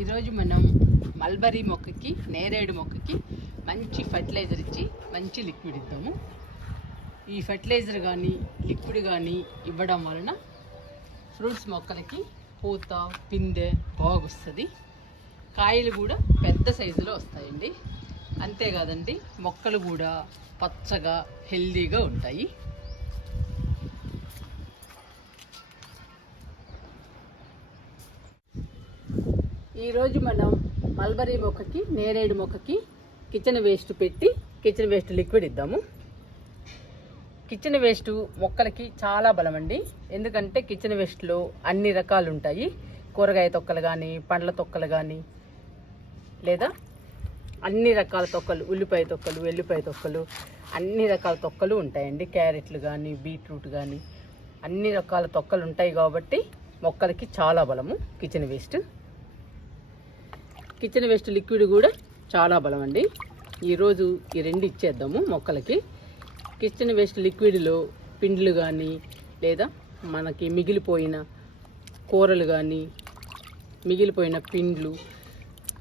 ఈరోజు మనం మల్బరీ మొక్కకి, నేరేడు మొక్కకి మంచి ఫర్టిలైజర్ ఇచ్చి మంచి లిక్విడ్ ఇద్దాము. ఈ ఫర్టిలైజర్ కానీ లిక్విడ్ కానీ ఇవ్వడం వలన ఫ్రూట్స్ మొక్కలకి పూత, పిందె బాగొస్తుంది. కాయలు కూడా పెద్ద సైజులో వస్తాయండి. అంతేకాదండి, మొక్కలు కూడా పచ్చగా హెల్దీగా ఉంటాయి. ఈరోజు మనం మల్బరీ మొక్కకి, నేరేడు మొక్కకి కిచెన్ వేస్ట్ పెట్టి కిచెన్ వేస్ట్ లిక్విడ్ ఇద్దాము. కిచెన్ వేస్ట్ మొక్కలకి చాలా బలం అండి. ఎందుకంటే కిచెన్ వేస్ట్లో అన్ని రకాలు ఉంటాయి. కూరగాయ తొక్కలు కానీ, పండ్ల తొక్కలు కానీ, లేదా అన్ని రకాల తొక్కలు, ఉల్లిపాయ తొక్కలు, ఎల్లిపాయ తొక్కలు, అన్ని రకాల తొక్కలు ఉంటాయండి. క్యారెట్లు కానీ, బీట్రూట్ కానీ, అన్ని రకాల తొక్కలు ఉంటాయి. కాబట్టి మొక్కలకి చాలా బలము kitchen waste. Kitchen waste liquid కూడా చాలా బలం అండి. ఈరోజు ఈ రెండు ఇచ్చేద్దాము మొక్కలకి. కిచెన్ వేస్ట్ లిక్విడ్లో పిండ్లు కానీ, లేదా మనకి మిగిలిపోయిన కూరలు కానీ, మిగిలిపోయిన పిండ్లు,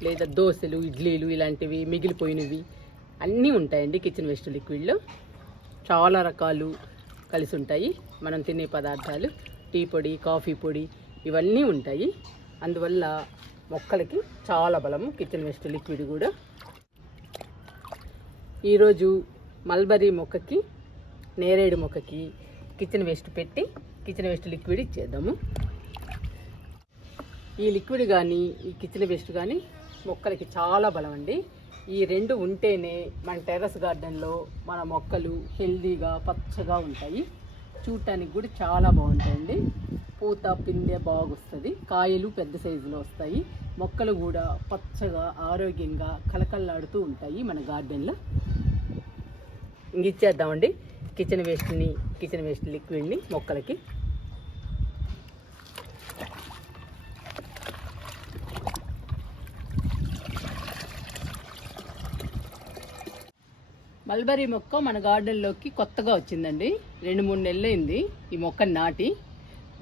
లేదా దోశలు, ఇడ్లీలు ఇలాంటివి మిగిలిపోయినవి అన్నీ ఉంటాయండి. కిచెన్ వేస్ట్ లిక్విడ్లో చాలా రకాలు కలిసి ఉంటాయి. మనం తినే పదార్థాలు, టీ పొడి, కాఫీ పొడి ఇవన్నీ ఉంటాయి. అందువల్ల మొక్కలకి చాలా బలము కిచెన్ వేస్ట్ లిక్విడ్ కూడా. ఈరోజు మల్బరీ మొక్కకి, నేరేడు మొక్కకి కిచెన్ వేస్ట్ పెట్టి కిచెన్ వేస్ట్ లిక్విడ్ ఇచ్చేద్దాము. ఈ లిక్విడ్ కానీ, ఈ కిచెన్ వేస్ట్ కానీ మొక్కలకి చాలా బలం అండి. ఈ రెండు ఉంటేనే మన టెర్రస్ గార్డెన్లో మన మొక్కలు హెల్దీగా పచ్చగా ఉంటాయి. చూడటానికి కూడా చాలా బాగుంటాయండి. పూత, పిందె బాగొస్తుంది. కాయలు పెద్ద సైజులో వస్తాయి. మొక్కలు కూడా పచ్చగా ఆరోగ్యంగా కలకల్లాడుతూ ఉంటాయి మన గార్డెన్లో. ఇంక ఇచ్చేద్దామండి కిచెన్ వేస్ట్ లిక్విడ్ని మొక్కలకి. మల్బరీ మొక్క మన గార్డెన్లోకి కొత్తగా వచ్చిందండి. 2-3 నెలలు అయింది ఈ మొక్క నాటి.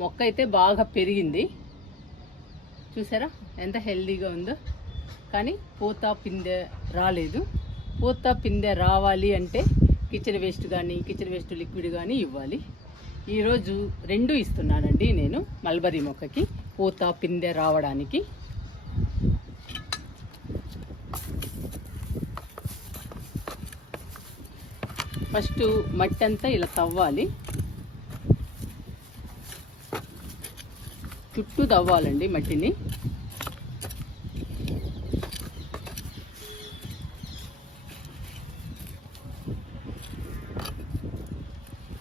మొక్క అయితే బాగా పెరిగింది. చూసారా ఎంత హెల్దీగా ఉందో. కానీ పూత, పిందె రాలేదు. పూత, పిందె రావాలి అంటే కిచెన్ వేస్ట్ కానీ, కిచెన్ వేస్ట్ లిక్విడ్ కానీ ఇవ్వాలి. ఈరోజు రెండు ఇస్తున్నానండి నేను మల్బరీ మొక్కకి, పూత, పిందె రావడానికి. ఫస్ట్ మట్టి అంతా ఇలా తవ్వాలి. చుట్టూ తవ్వాలండి మట్టిని.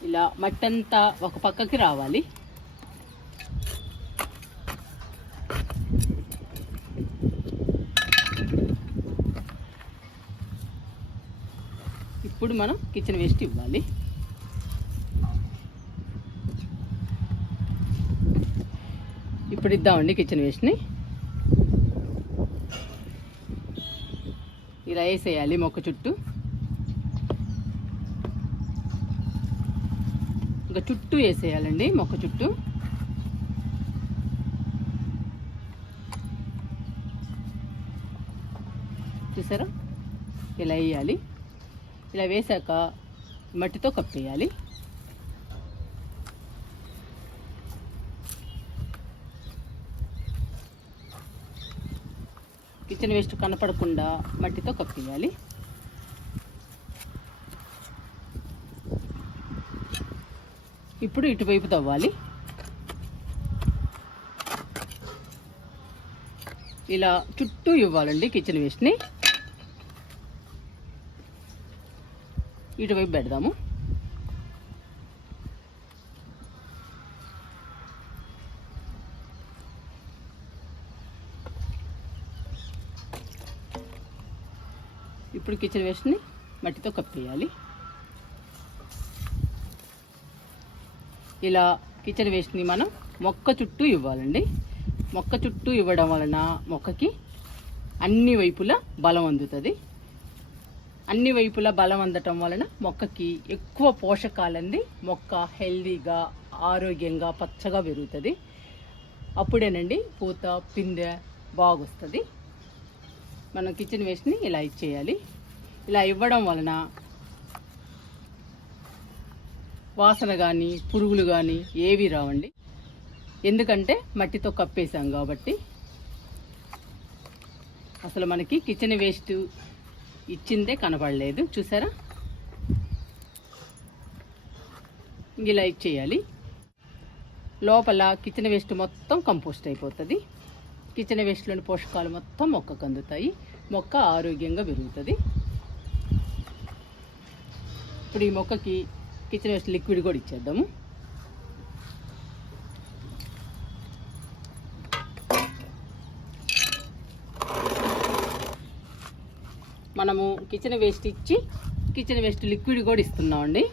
ఇలా మట్టి అంతా ఒక పక్కకి రావాలి. ఇప్పుడు మనం కిచెన్ వేస్ట్ ఇవ్వాలి. ఇప్పుడు ఇద్దామండి కిచెన్ వేస్ట్ని. ఇలా వేసేయాలి మొక్క చుట్టూ. ఇంకా చుట్టూ వేసేయాలండి మొక్క చుట్టూ. చూసారా ఇలా వేయాలి. ఇలా వేసాక మట్టితో కప్పేయాలి. కిచెన్ వేస్ట్ కనపడకుండా మట్టితో కప్పేయాలి. ఇప్పుడు ఇటువైపు తవ్వాలి. ఇలా చుట్టూ ఇవ్వాలండి కిచెన్ వేస్ట్ని. ఇటువైపు పెడదాము. ఇప్పుడు కిచెన్ వేస్ట్ని మట్టితో కప్పేయాలి. ఇలా కిచెన్ వేస్ట్ని మనం మొక్క చుట్టూ ఇవ్వాలండి. మొక్క చుట్టూ ఇవ్వడం వలన మొక్కకి అన్ని వైపులా బలం అందుతుంది. అన్ని వైపులా బలం అందటం వలన మొక్కకి ఎక్కువ పోషకాలంది మొక్క హెల్దీగా, ఆరోగ్యంగా, పచ్చగా పెరుగుతుంది. అప్పుడేనండి పూత, పిందె బాగొస్తుంది. మనం కిచెన్ వేస్ట్ని ఇలా ఇచ్చేయాలి. ఇలా ఇవ్వడం వలన వాసన కానీ పురుగులు కానీ ఏవి రావండి. ఎందుకంటే మట్టితో కప్పేసాం కాబట్టి. అసలు మనకి కిచెన్ వేస్ట్ ఇచ్చిందే కనపడలేదు, చూసారా? ఇలా ఇచ్చేయాలి. లోపల కిచెన్ వేస్ట్ మొత్తం కంపోస్ట్ అయిపోతుంది. కిచెన్ వేస్ట్లోని పోషకాలు మొత్తం మొక్కకు అందుతాయి. మొక్క ఆరోగ్యంగా పెరుగుతుంది. ఇప్పుడు ఈ మొక్కకి కిచెన్ వేస్ట్ లిక్విడ్ కూడా ఇచ్చేద్దాము. మనము కిచెన్ వేస్ట్ ఇచ్చి కిచెన్ వేస్ట్ లిక్విడ్ కూడా ఇస్తున్నామండి.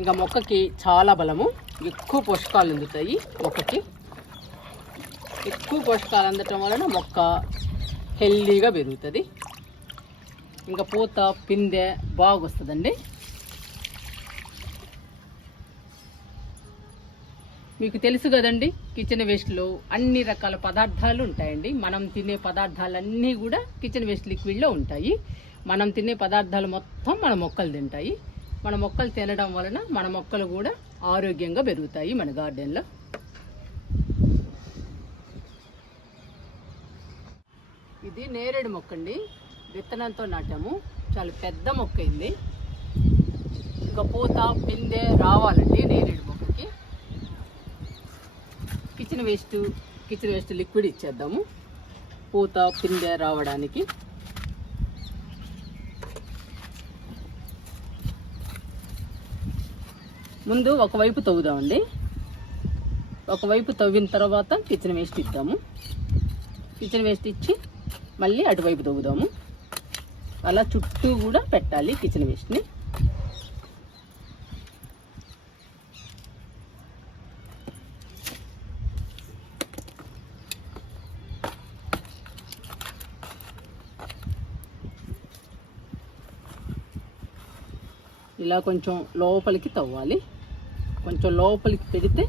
ఇంకా మొక్కకి చాలా బలము, ఎక్కువ పోషకాలు అందుతాయి. మొక్కకి ఎక్కువ పోషకాలు అందటం వలన మొక్క హెల్దీగా పెరుగుతుంది. ఇంకా పూత పిందె బాగొస్తుందండి. మీకు తెలుసు కదండి, కిచెన్ వేస్ట్లో అన్ని రకాల పదార్థాలు ఉంటాయండి. మనం తినే పదార్థాలన్నీ కూడా కిచెన్ వేస్ట్ లిక్విడ్లో ఉంటాయి. మనం తినే పదార్థాలు మొత్తం మన మొక్కలు తింటాయి. మన మొక్కలు తినడం వలన మన మొక్కలు కూడా ఆరోగ్యంగా పెరుగుతాయి మన గార్డెన్లో. ఇది నేరేడు మొక్క అండి, విత్తనంతో నాటాము. చాలా పెద్ద మొక్క అయింది. ఇంకా పూత పిందె రావాలండి నేరేడు మొక్కకి. కిచెన్ వేస్ట్ లిక్విడ్ ఇచ్చేద్దాము పూత పిందె రావడానికి. ముందు ఒకవైపు తవ్వుదామండి. ఒకవైపు తవ్విన తర్వాత కిచెన్ వేస్ట్ ఇద్దాము. కిచెన్ వేస్ట్ ఇచ్చి మళ్ళీ అటువైపు తవ్వుదాము. అలా చుట్టూ కూడా పెట్టాలి కిచెన్ వేస్ట్ని. ఇలా కొంచెం లోపలికి తవ్వాలి. కొంచెం లోపలికి పెడితే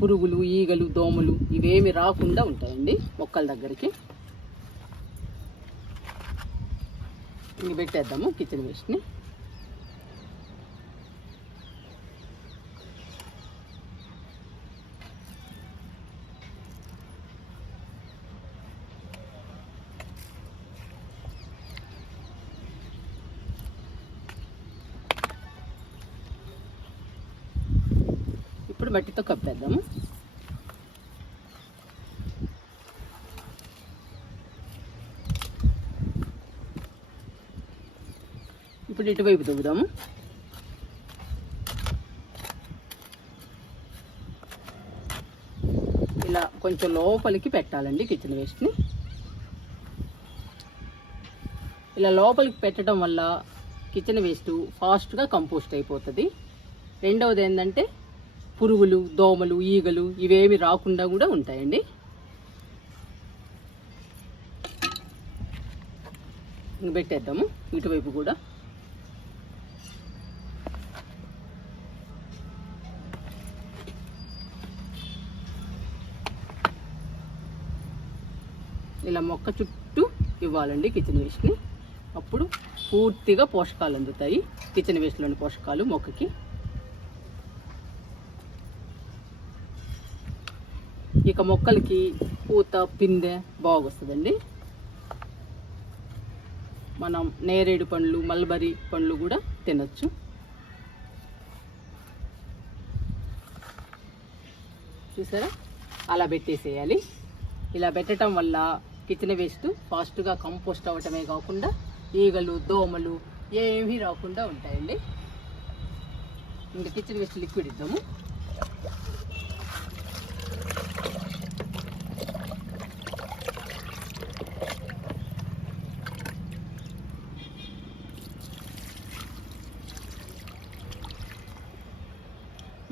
పురుగులు ఈగలు దోమలు ఇవేమి రాకుండా ఉంటాయండి మొక్కల దగ్గరికి. ఇంక పెట్టేద్దాము కిచెన్ వేస్ట్ని. ఇప్పుడు మట్టితో కప్పేద్దాము. ఇప్పుడు ఇటువైపు తవ్వుదాము. ఇలా కొంచెం లోపలికి పెట్టాలండి కిచెన్ వేస్ట్ని. ఇలా లోపలికి పెట్టడం వల్ల కిచెన్ వేస్ట్ ఫాస్ట్గా కంపోస్ట్ అయిపోతుంది. రెండవది ఏంటంటే పురుగులు దోమలు ఈగలు ఇవేమి రాకుండా కూడా ఉంటాయండి. ఇంక పెట్టేద్దాము ఇటువైపు కూడా. ఇలా మొక్క చుట్టూ ఇవ్వాలండి కిచెన్ వేస్ట్ని. అప్పుడు పూర్తిగా పోషకాలు అందుతాయి. కిచెన్ వేస్ట్లోని పోషకాలు మొక్కకి. ఇక మొక్కలకి పూత పిందె బాగొస్తుందండి. మనం నేరేడు పండ్లు మల్బరీ పండ్లు కూడా తినచ్చు. చూసారా, అలా పెట్టేసేయాలి. ఇలా పెట్టడం వల్ల కిచెన్ వేస్ట్ ఫాస్ట్గా కంపోస్ట్ అవ్వటమే కాకుండా ఈగలు దోమలు ఏమీ రాకుండా ఉంటాయండి. ఇంకా కిచెన్ వేస్ట్ లిక్విడ్ ఇద్దాము.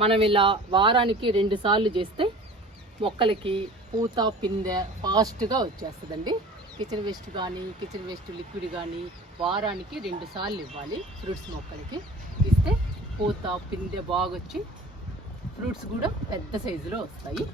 మనం ఇలా వారానికి 2 సార్లు చేస్తే మొక్కలకి పూత పిందె ఫాస్ట్గా వచ్చేస్తుందండి. కిచెన్ వేస్ట్ కానీ కిచెన్ వేస్ట్ లిక్విడ్ కానీ వారానికి 2 సార్లు ఇవ్వాలి. ఫ్రూట్స్ మొక్కలకి ఇస్తే పూత పిందె బాగొచ్చి ఫ్రూట్స్ కూడా పెద్ద సైజులో వస్తాయి.